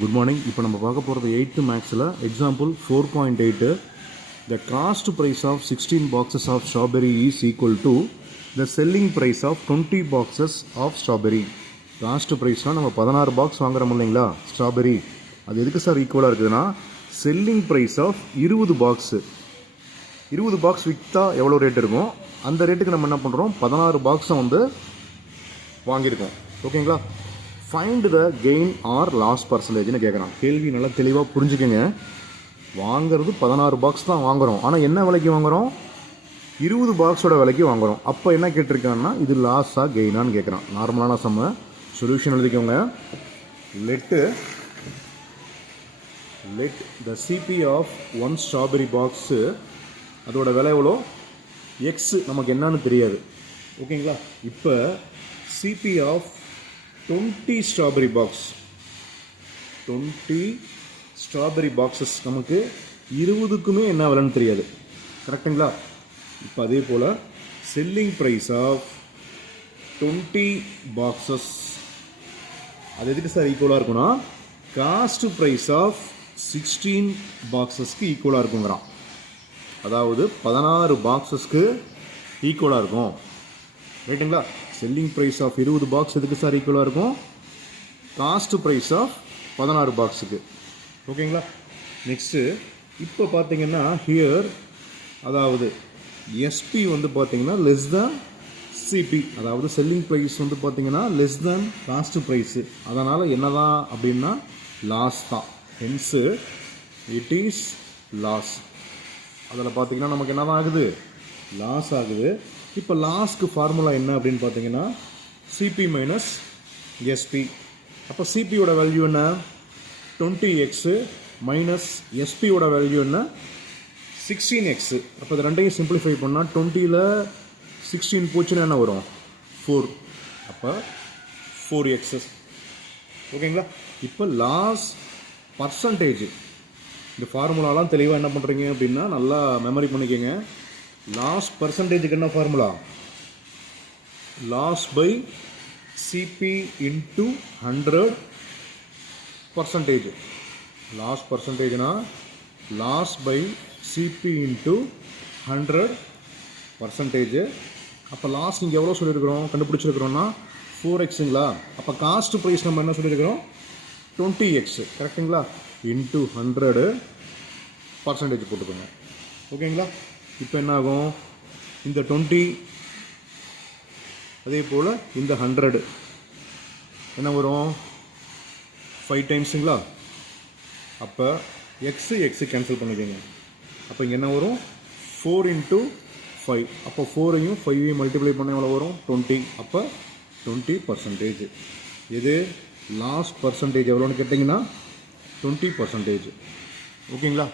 Good morning. இப்போ நம்ம பார்க்க போகிறது 8th மேக்ஸில் example 4.8. The cost price of 16 boxes of strawberry is equal to the selling price of 20 boxes of strawberry. Cost ப்ரைஸ்னால் நம்ம 16 box வாங்குறோம் இல்லைங்களா ஸ்ட்ராபெரி, அது எதுக்கு சார் ஈக்குவலாக இருக்குதுன்னா செல்லிங் ப்ரைஸ் ஆஃப் 20 பாக்ஸ் விற்றா எவ்வளோ ரேட் இருக்கும் அந்த ரேட்டுக்கு நம்ம என்ன பண்ணுறோம் 16 பாக்ஸை வந்து வாங்கியிருக்கோம். ஓகேங்களா? Find the gain or loss பர்சன்டேஜ்னு கேட்குறான். கேள்வி நல்லா தெளிவாக புரிஞ்சுக்கோங்க. வாங்கிறது 16 பாக்ஸ் தான் வாங்குகிறோம், ஆனால் என்ன விலைக்கு வாங்குகிறோம் 20 பாக்ஸோட விலைக்கு வாங்குகிறோம். அப்போ என்ன கேட்டிருக்காங்கன்னா இது லாஸாக கெயினான்னு கேட்குறான். நார்மலான சம்ம சொல்யூஷன் எழுதிக்கோங்க. Let the CP of 1 strawberry box, அதோட விலை எவ்வளோ எக்ஸ் நமக்கு என்னன்னு தெரியாது. ஓகேங்களா? இப்போ CP of 20 strawberry box, 20 strawberry boxes நமக்கு 20க்குமே என்ன விலைன்னு தெரியாது. கரெக்டுங்களா? இப்போ அதே போல் செல்லிங் ப்ரைஸ் ஆஃப் 20 பாக்ஸஸ் அது எதுக்கு சார் ஈக்குவலாக இருக்குன்னா காஸ்ட் ப்ரைஸ் ஆஃப் 16 பாக்ஸஸ்க்கு ஈக்குவலாக இருக்குங்கிறான். அதாவது 16 பாக்ஸஸ்க்கு ஈக்குவலாக இருக்கும். ரைட்டுங்களா? செல்லிங் ப்ரைஸ் ஆஃப் 20 பாக்ஸ் எதுக்கு சார் ஈக்குவலாக இருக்கும் காஸ்ட் ப்ரைஸ் ஆஃப் 16 பாக்ஸுக்கு. ஓகேங்களா? நெக்ஸ்ட்டு இப்போ பார்த்தீங்கன்னா ஹியர், அதாவது எஸ்பி வந்து பார்த்தீங்கன்னா லெஸ் தேன் சிபி, அதாவது செல்லிங் ப்ரைஸ் வந்து பார்த்தீங்கன்னா லெஸ் தேன் காஸ்ட் ப்ரைஸு. அதனால் என்ன தான் அப்படின்னா லாஸ் தான். Hence it is loss. அதில் பார்த்தீங்கன்னா நமக்கு என்ன தான் ஆகுது லாஸ் ஆகுது. இப்போ லாஸ்க்கு ஃபார்முலா என்ன அப்படின்னு பார்த்தீங்கன்னா சிபி மைனஸ் எஸ்பி. அப்போ சிபியோட வேல்யூ என்ன 20x மைனஸ் எஸ்பியோட வேல்யூ என்ன 16x. அப்போ இது ரெண்டையும் சிம்பிளிஃபை பண்ணால் 20ல் 16 போச்சுன்னா என்ன வரும் 4. அப்போ 4x. ஓகேங்களா? இப்போ லாஸ் பர்சன்டேஜ், இந்த ஃபார்முலாலாம் தெளிவாக என்ன பண்ணுறீங்க அப்படின்னா நல்லா மெமரி பண்ணிக்கோங்க. லாஸ் பர்சன்டேஜுக்கு என்ன formula loss by CP into 100%. Loss பர்சன்டேஜ்னா லாஸ் பை சிபி இன்ட்டு 100%. அப்போ லாஸ் இங்கே எவ்வளோ சொல்லியிருக்கிறோம் கண்டுபிடிச்சிருக்கிறோன்னா 4xங்களா. அப்போ காஸ்ட் ப்ரைஸ் நம்ம என்ன சொல்லியிருக்கிறோம் 20x. கரெக்டுங்களா? இன்ட்டு 100% போட்டுக்கோங்க. ஓகேங்களா? இப்போ என்ன ஆகும் இந்த 20 அதே போல் இந்த 100 என்ன வரும் 5 டைம்ஸுங்களா. அப்போ எக்ஸு கேன்சல் பண்ணிக்கோங்க. அப்போ இங்கே என்ன வரும் 4 × 5. அப்போ 4ஐயும் 5ஐயும் மல்டிப்ளை பண்ண எவ்வளோ வரும் 20. அப்போ 20%. இது லாஸ் பர்சன்டேஜ் எவ்வளோன்னு கேட்டிங்கன்னா 20%. ஓகேங்களா?